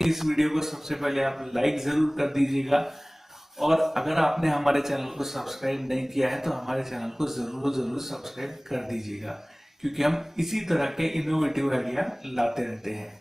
इस वीडियो को सबसे पहले आप लाइक जरूर कर दीजिएगा, और अगर आपने हमारे चैनल को सब्सक्राइब नहीं किया है तो हमारे चैनल को जरूर सब्सक्राइब कर दीजिएगा, क्योंकि हम इसी तरह के इनोवेटिव आइडिया लाते रहते हैं।